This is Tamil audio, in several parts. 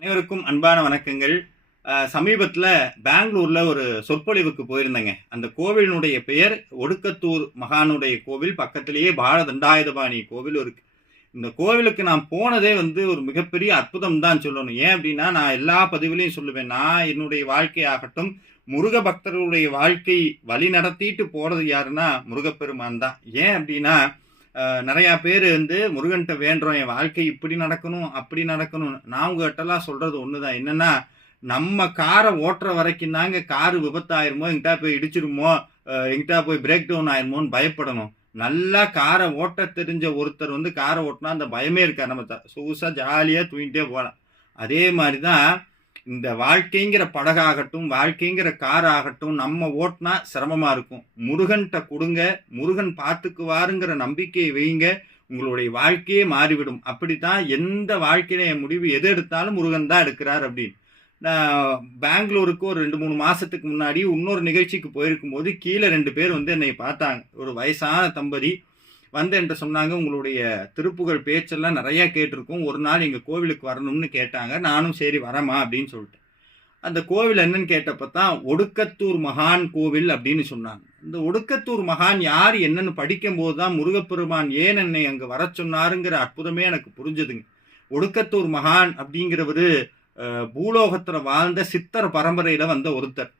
அனைவருக்கும் அன்பான வணக்கங்கள். சமீபத்தில் பெங்களூரில் ஒரு சொற்பொழிவுக்கு போயிருந்தேங்க. அந்த கோவிலினுடைய பெயர் ஒடுக்கத்தூர் மகானுடைய கோவில். பக்கத்திலேயே பாரதண்டாயுதபாணி கோவில் இருக்கு. இந்த கோவிலுக்கு நான் போனதே வந்து ஒரு மிகப்பெரிய அற்புதம் தான் சொல்லணும். ஏன் அப்படின்னா நான் எல்லா பதிவுலையும் சொல்லுவேன். நான் என்னுடைய வாழ்க்கையாகட்டும் முருக பக்தர்களுடைய வாழ்க்கை வழி நடத்திட்டு போகிறது யாருன்னா முருகப்பெருமான் தான். ஏன் அப்படின்னா நிறையா பேர் வந்து முருகன்கிட்ட வேண்டுறோம் என் வாழ்க்கை இப்படி நடக்கணும் அப்படி நடக்கணும். நான் உங்ககிட்டலாம் சொல்கிறது ஒன்று தான் என்னென்னா நம்ம காரை ஓட்டுற வரைக்கும் தாங்க காரு விபத்தாயிருமோ எங்கிட்ட போய் இடிச்சிருமோ எங்கிட்ட போய் பிரேக் டவுன் ஆயிருமோன்னு பயப்படணும். நல்லா காரை ஓட்ட தெரிஞ்ச ஒருத்தர் வந்து காரை ஓட்டினா அந்த பயமே இருக்காது. நம்ம சொகுசாக ஜாலியாக தூங்கிட்டே போகலாம். அதே மாதிரி தான் இந்த வாழ்க்கைங்கிற படகாகட்டும் வாழ்க்கைங்கிற கார் ஆகட்டும் நம்ம ஓட்டினா சிரமமாக இருக்கும். முருகன்கிட்ட கொடுங்க முருகன் பார்த்துக்குவாருங்கிற நம்பிக்கையை வைங்க உங்களுடைய வாழ்க்கையே மாறிவிடும். அப்படித்தான் எந்த வாழ்க்கையில முடிவு எது எடுத்தாலும் முருகன் தான் எடுக்கிறார் அப்படின்னு. நான் பெங்களூருக்கு ஒரு ரெண்டு மூணு மாதத்துக்கு முன்னாடி இன்னொரு நிகழ்ச்சிக்கு போயிருக்கும் போது கீழே ரெண்டு பேர் வந்து என்னை பார்த்தாங்க. ஒரு வயசான தம்பதி வந்து என்கிட்ட சொன்னாங்க உங்களுடைய திருப்புகழ் பேச்செல்லாம் நிறையா கேட்டிருக்கோம். ஒரு நாள் எங்கள் கோவிலுக்கு வரணும்னு கேட்டாங்க. நானும் சரி வரமா அப்படின்னு சொல்லிட்டு அந்த கோவில் என்னன்னு கேட்டப்போ தான் ஒடுக்கத்தூர் மகான் கோவில் அப்படின்னு சொன்னாங்க. இந்த ஒடுக்கத்தூர் மகான் யார் என்னன்னு படிக்கும்போது தான் முருகப்பெருமான் ஏன் என்னை அங்கே வர சொன்னாருங்கிற அற்புதமே எனக்கு புரிஞ்சுதுங்க. ஒடுக்கத்தூர் மகான் அப்படிங்கிறவர் பூலோகத்தில் வாழ்ந்த சித்தர் பரம்பரையில வந்த ஒருத்தர்.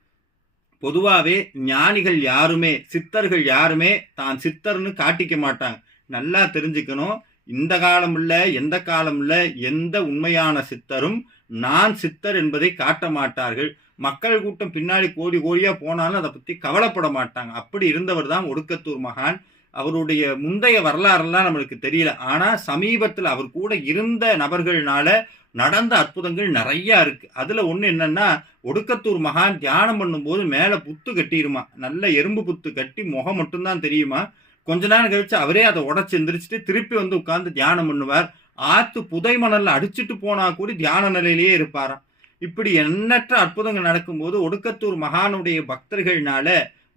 பொதுவாகவே ஞானிகள் யாருமே சித்தர்கள் யாருமே தான் சித்தர்னு காட்டிக்க மாட்டாங்க. நல்லா தெரிஞ்சுக்கணும். இந்த காலம் இல்லை எந்த காலம் இல்லை எந்த உண்மையான சித்தரும் நான் சித்தர் என்பதை காட்ட மாட்டார்கள். மக்கள் கூட்டம் பின்னாடி கோடி கோடியாக போனாலும் அதை பற்றி கவலைப்பட மாட்டாங்க. அப்படி இருந்தவர் தான் ஒடுக்கத்தூர் மகான். அவருடைய முந்தைய வரலாறெல்லாம் நம்மளுக்கு தெரியல. ஆனால் சமீபத்தில் அவர் கூட இருந்த நபர்கள்னால நடந்த அற்புதங்கள் நிறையா இருக்குது அதில் ஒன்று என்னென்னா ஒடுக்கத்தூர் மகான் தியானம் பண்ணும்போது மேலே புத்து கட்டிருமா. நல்ல எறும்பு புத்து கட்டி முகம் மட்டும்தான் தெரியுமா? கொஞ்ச நேரம் கழிச்சு அவரே அதை உடச்சி எந்திரிச்சிட்டு திருப்பி வந்து உட்காந்து தியானம் பண்ணுவார். ஆற்று புதை மணலில் அடிச்சுட்டு போனால் கூட தியான நிலையிலேயே இருப்பாராம். இப்படி எண்ணற்ற அற்புதங்கள் நடக்கும்போது ஒடுக்கத்தூர் மகானுடைய பக்தர்கள்னால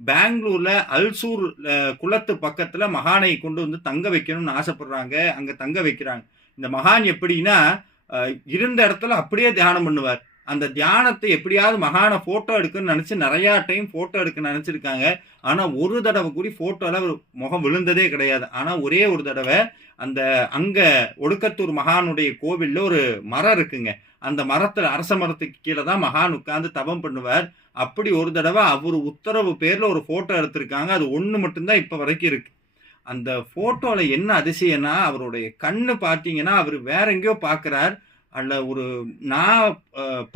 பெங்களூரில் அல்சூர் குளத்து பக்கத்தில் மகானை கொண்டு வந்து தங்க வைக்கணும்னு ஆசைப்படுறாங்க. அங்கே தங்க வைக்கிறாங்க. இந்த மகான் எப்படின்னா இருந்த இடத்துல அப்படியே தியானம் பண்ணுவார். அந்த தியானத்தை எப்படியாவது மகான ஃபோட்டோ எடுக்கணும்னு நினச்சி நிறையா டைம் ஃபோட்டோ எடுக்க நினச்சிருக்காங்க. ஆனால் ஒரு தடவை கூடி ஃபோட்டோவில் அவர் முகம் விழுந்ததே கிடையாது. ஆனால் ஒரே ஒரு தடவை அந்த அங்கே ஒடுக்கத்தூர் மகானுடைய கோவிலில் ஒரு மரம் இருக்குங்க. அந்த மரத்தில் அரச மரத்துக்கு கீழே தான் மகான் உட்காந்து தவம் பண்ணுவார். அப்படி ஒரு தடவை அவர் உத்தரவு பேரில் ஒரு ஃபோட்டோ எடுத்திருக்காங்க. அது ஒன்று மட்டும்தான் இப்போ வரைக்கும் இருக்குது அந்த ஃபோட்டோவில் என்ன அதிசயம்னா அவருடைய கண்ணு பார்த்தீங்கன்னா அவர் வேற எங்கேயோ பார்க்குறார். அல்ல ஒரு நான்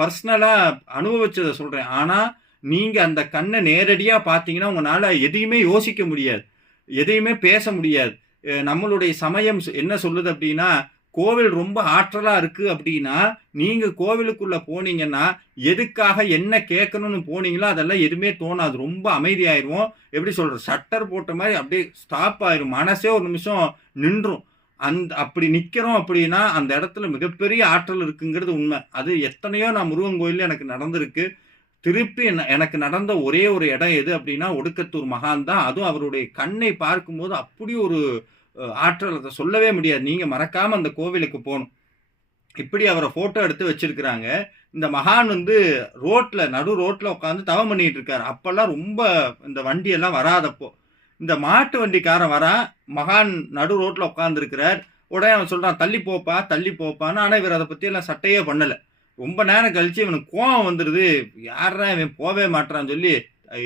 பர்சனலாக அனுபவிச்சதை சொல்கிறேன் ஆனால் நீங்கள் அந்த கண்ணை நேரடியாக பார்த்தீங்கன்னா உங்களால் எதையுமே யோசிக்க முடியாது. எதையுமே பேச முடியாது. நம்மளுடைய சமயம் என்ன சொல்லுது அப்படின்னா கோவில் ரொம்ப ஆற்றலாக இருக்குது அப்படின்னா நீங்கள் கோவிலுக்குள்ளே போனீங்கன்னா எதுக்காக என்ன கேட்கணும்னு போனீங்களோ அதெல்லாம் எதுவுமே தோணாது. ரொம்ப அமைதியாயிரும் எப்படி சொல்கிறது சட்டர் போட்ட மாதிரி அப்படியே ஸ்டாப் ஆயிரும். மனசே ஒரு நிமிஷம் நின்றும். அந்த அப்படி நிற்கிறோம் அப்படின்னா அந்த இடத்துல மிகப்பெரிய ஆற்றல் இருக்குங்கிறது உண்மை. அது எத்தனையோ நான் முருகன் கோயிலில் எனக்கு நடந்திருக்கு. திருப்பி எனக்கு நடந்த ஒரே ஒரு இடம் எது அப்படின்னா ஒடுக்கத்தூர் மகான் தான். அதுவும் அவருடைய கண்ணை பார்க்கும்போது அப்படி ஒரு ஆற்றல் அதை சொல்லவே முடியாது. நீங்கள் மறக்காமல் அந்த கோவிலுக்கு போகணும். இப்படி அவரை ஃபோட்டோ எடுத்து வச்சிருக்கிறாங்க. இந்த மகான் வந்து ரோட்டில் நடு ரோட்டில் உட்காந்து தவம் பண்ணிகிட்டு இருக்காரு. அப்போல்லாம் ரொம்ப இந்த வண்டியெல்லாம் வராதப்போ. இந்த மாட்டு வண்டிக்காரன் வரான் மகான் நடு ரோட்டில் உட்காந்துருக்கிறார் உடனே அவன் சொல்கிறான் தள்ளி போப்பா தள்ளி போப்பான்னு. ஆனால் இவர் அதை பற்றியெல்லாம் எல்லாம் சட்டையே பண்ணலை. ரொம்ப நேரம் கழித்து இவனுக்கு கோவம் வந்துடுது யாரா இவன்? போவே மாட்டான்னு சொல்லி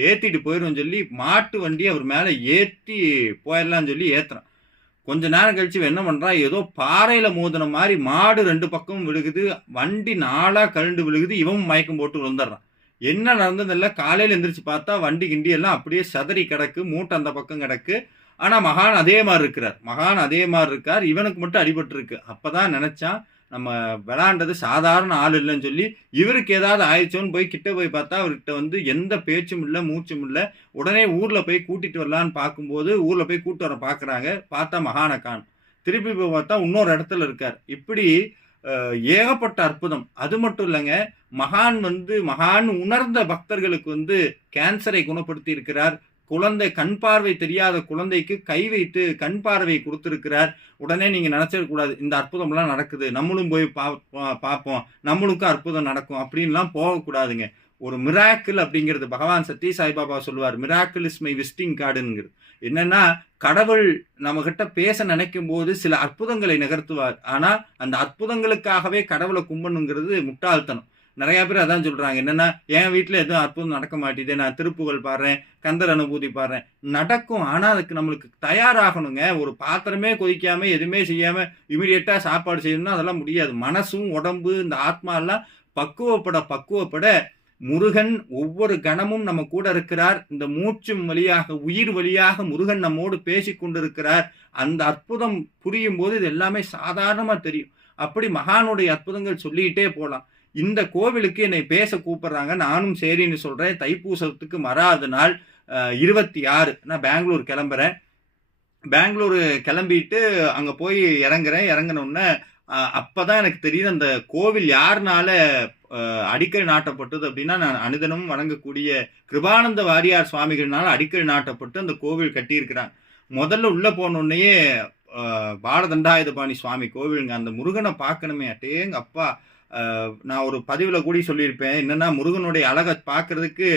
ஏற்றிட்டு போயிடும்னு சொல்லி மாட்டு வண்டி அவர் மேலே ஏற்றி போயிடலான்னு சொல்லி ஏற்றுறான் கொஞ்ச நேரம் கழிச்சு என்ன பண்ணுறான் ஏதோ பாறையில் மோதின மாதிரி மாடு ரெண்டு பக்கமும் விழுகுது வண்டி நாளாக கழுண்டு விழுகுது இவன் மயக்கம் போட்டு விழுந்துடுறான். என்ன நடந்ததில்ல காலையில் எந்திரிச்சு பார்த்தா வண்டி கிண்டி எல்லாம் அப்படியே சதறி கிடக்கு மூட்டை அந்த பக்கம் கிடக்கு. ஆனால் மகான் அதே மாதிரி இருக்கிறார். மகான் அதே மாதிரி இருக்கார். இவனுக்கு மட்டும் அடிபட்டுருக்கு. அப்போ தான் நினச்சான் நம்ம விளாண்டது சாதாரண ஆள் இல்லைன்னு சொல்லி இவருக்கு ஏதாவது ஆயிடுச்சோன்னு போய் கிட்ட போய் பார்த்தா அவர்கிட்ட வந்து எந்த பேச்சும் இல்லை மூச்சும் இல்லை. உடனே ஊரில் போய் கூட்டிகிட்டு வரலான்னு பார்க்கும்போது ஊரில் போய் கூட்டு வர பார்க்குறாங்க. பார்த்தா மகானகான். திருப்பி போய் பார்த்தா இன்னொரு இடத்துல இருக்கார். இப்படி ஏகப்பட்ட அற்புதம். அது மட்டும் இல்லைங்க மகான் வந்து மகான் உணர்ந்த பக்தர்களுக்கு வந்து கேன்சரை குணப்படுத்தி இருக்கிறார். குழந்தை கண் பார்வை தெரியாத குழந்தைக்கு கை வைத்து கண் பார்வை கொடுத்துருக்கிறார். உடனே நீங்கள் நினச்சிடக்கூடாது இந்த அற்புதம்லாம் நடக்குது நம்மளும் போய் பா பார்ப்போம் நம்மளுக்கும் அற்புதம் நடக்கும் அப்படின்லாம் போகக்கூடாதுங்க. ஒரு மிராக்கிள் அப்படிங்கிறது பகவான் சத்ய சாய்பாபா சொல்லுவார் மிராக்கிள் இஸ் மை விசிட்டிங் கார்டுங்கிறது என்னன்னா கடவுள் நம்மகிட்ட பேச நினைக்கும் போது சில அற்புதங்களை நிகழ்த்துவார் ஆனால் அந்த அற்புதங்களுக்காகவே கடவுளை கும்பணுங்கிறது முட்டாள்தனம். நிறைய பேர் அதான் சொல்கிறாங்க என்னென்னா என் வீட்டில் எதுவும் அற்புதம் நடக்க மாட்டேது நான் திருப்புகழ் பாடுறேன் கந்தர் அனுபூதி பாடுறேன். நடக்கும். ஆனால் அதுக்கு நம்மளுக்கு தயாராகணுங்க. ஒரு பாத்திரமே கொதிக்காமல் எதுவுமே செய்யாமல் இமீடியட்டாக சாப்பாடு செய்யணும்னா அதெல்லாம் முடியாது. மனசும் உடம்பு இந்த ஆத்மா எல்லாம் பக்குவப்பட பக்குவப்பட முருகன் ஒவ்வொரு கணமும் நம்ம கூட இருக்கிறார். இந்த மூச்சும் வழியாக உயிர் வழியாக முருகன் நம்மோடு பேசி கொண்டிருக்கிறார். அந்த அற்புதம் புரியும் போது இது எல்லாமே சாதாரணமாக தெரியும். அப்படி மகானுடைய அற்புதங்கள் சொல்லிக்கிட்டே போகலாம். இந்த கோவிலுக்கு என்னை பேச கூப்பிடுறாங்க. நானும் சரின்னு சொல்கிறேன் தைப்பூசத்துக்கு மறாத நாள் இருபத்தி ஆறு. நான் பெங்களூர் கிளம்புறேன். பெங்களூர் கிளம்பிட்டு அங்கே போய் இறங்குறேன். இறங்கினோடனே அப்பதான் எனக்கு தெரியுது அந்த கோவில் யாருனால அடிக்கடி நாட்டப்பட்டது அப்படின்னா நான் அனுதனமும் வணங்கக்கூடிய கிருபானந்த வாரியார் சுவாமிகள்னால அடிக்கடி நாட்டப்பட்டு அந்த கோவில் கட்டியிருக்கிறாங்க. முதல்ல உள்ளே போனோடனேயே பாரதண்டாயுதபாணி சுவாமி கோவிலுங்க அந்த முருகனை பார்க்கணுமே. அட்டேங்க அப்பா நான் ஒரு பதிவில் கூடி சொல்லியிருப்பேன். என்னென்னா முருகனுடைய அழகை பார்க்கறதுக்கு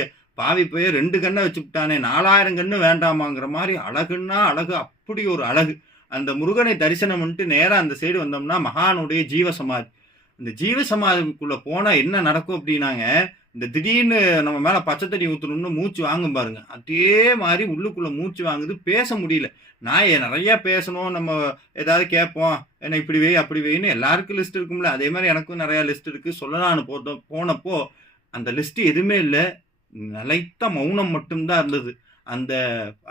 பாவி போய் ரெண்டு கண்ணை வச்சுக்கிட்டானே நாலாயிரம் கண்ணு வேண்டாமாங்கிற மாதிரி அழகுன்னா அழகு அப்படி ஒரு அழகு. அந்த முருகனை தரிசனம் பண்ணிட்டு நேராக அந்த சைடு வந்தோம்னா மகானுடைய ஜீவசமாதி. இந்த ஜீவசமாதிக்குள்ளே போனால் என்ன நடக்கும் அப்படின்னாங்க இந்த திடீர்னு நம்ம மேல பச்சை தண்ணி ஊற்றணும்னு மூச்சு வாங்கும் பாருங்க. அதே மாதிரி உள்ளுக்குள்ள மூச்சு வாங்குது பேச முடியல. நான் ஏன் நிறைய பேசணும் நம்ம ஏதாவது கேட்போம் என்ன இப்படி வை அப்படி வைன்னு எல்லாருக்கும் லிஸ்ட் இருக்கும்ல. அதே மாதிரி எனக்கும் நிறைய லிஸ்ட் இருக்கு. சொல்லலாம்னு போட்டோம் போனப்போ அந்த லிஸ்ட் எதுவுமே இல்லை. நிலைத்த மௌனம் மட்டும்தான் இருந்தது. அந்த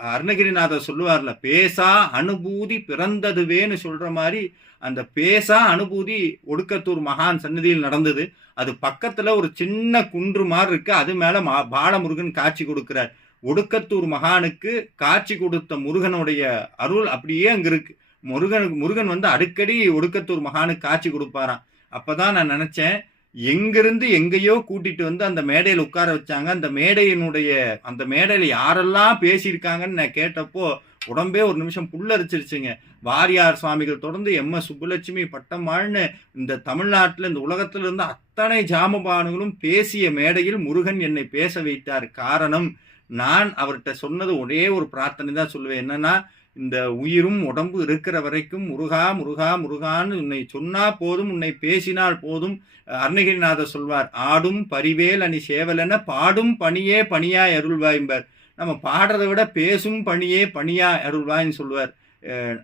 அருணகிரிநாதர் சொல்லுவார்ல பேசா அனுபூதி பிறந்ததுவேன்னு சொல்கிற மாதிரி அந்த பேசா அனுபூதி ஒடுக்கத்தூர் மகான் சன்னதியில் நடந்தது. அது பக்கத்தில் ஒரு சின்ன குன்று மாதிரி இருக்குது அது மேலே மா- பாலமுருகன் காட்சி கொடுக்குறார். ஒடுக்கத்தூர் மகானுக்கு காட்சி கொடுத்த முருகனுடைய அருள் அப்படியே அங்கே இருக்கு. முருகன் முருகன் வந்து அடிக்கடி ஒடுக்கத்தூர் மகானுக்கு காட்சி கொடுப்பாராம். அப்பதான் நான் நினச்சேன் எங்கிருந்து எங்கேயோ கூட்டிட்டு வந்து அந்த மேடையில் உட்கார வச்சாங்க. அந்த மேடையினுடைய அந்த மேடையில் யாரெல்லாம் பேசியிருக்காங்கன்னு நான் கேட்டப்போ உடம்பே ஒரு நிமிஷம் புல்லரிச்சிருச்சுங்க. வாரியார் சுவாமிகள் தொடர்ந்து எம் எஸ் சுப்புலட்சுமி பட்டம்மாள்னு இந்த தமிழ்நாட்டில் இந்த உலகத்துல இருந்து அத்தனை ஜாமபானுகளும் பேசிய மேடையில் முருகன் என்னை பேச வைத்தார். காரணம் நான் அவர்கிட்ட சொன்னது ஒரே ஒரு பிரார்த்தனை தான் சொல்லுவேன். என்னன்னா இந்த உயிரும் உடம்பு இருக்கிற வரைக்கும் முருகா முருகா முருகான்னு உன்னை சொன்னா போதும் உன்னை பேசினால் போதும் அருணகிரிநாதர் சொல்வார் ஆடும் பரிவேல் அணி சேவலென பாடும் பணியே பணியாய் அருள்வாய்ம்பர். நம்ம பாடுறதை விட பேசும் பணியே பணியா அருள்வாய்ன்னு சொல்லுவார்.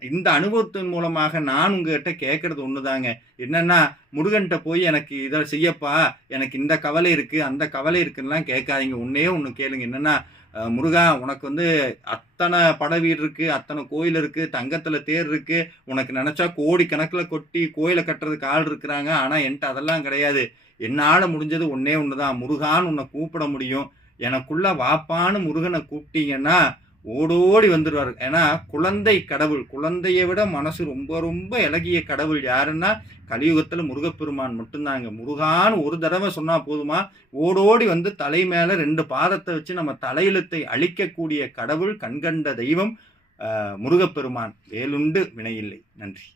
இந்த அனுபவத்தின் மூலமாக நான் உங்ககிட்ட கேட்கறது ஒண்ணுதாங்க. என்னன்னா முருகன்கிட்ட போய் எனக்கு இதை செய்யப்பா எனக்கு இந்த கவலை இருக்கு அந்த கவலை இருக்குன்னுலாம் கேட்காதீங்க. ஒன்னே ஒன்று கேளுங்க. என்னன்னா முருகா உனக்கு வந்து அத்தனை பட வீடு இருக்கு அத்தனை கோயில் இருக்கு தங்கத்துல தேர் இருக்கு. உனக்கு நினைச்சா கோடி கணக்குல கொட்டி கோயிலை கட்டுறதுக்கு ஆள் இருக்கிறாங்க. ஆனா என்கிட்ட அதெல்லாம் கிடையாது. என்னால முடிஞ்சது ஒன்னே ஒண்ணுதான். முருகான்னு உன்னை கூப்பிட முடியும். எனக்குள்ள வாப்பான்னு முருகனை கூப்பிட்டீங்கன்னா ஓடோடி வந்துடுவார். ஏன்னா குழந்தை கடவுள் குழந்தையை விட மனசு ரொம்ப ரொம்ப இலகிய கடவுள் யாருன்னா கலியுகத்தில் முருகப்பெருமான் மட்டும்தாங்க. முருகான்னு ஒரு தடவை சொன்னால் போதுமா ஓடோடி வந்து தலை மேலே ரெண்டு பாதத்தை வச்சு நம்ம தலையெழுத்தை அழிக்கக்கூடிய கடவுள் கண்கண்ட தெய்வம் முருகப்பெருமான். வேலுண்டு வினையில்லை. நன்றி.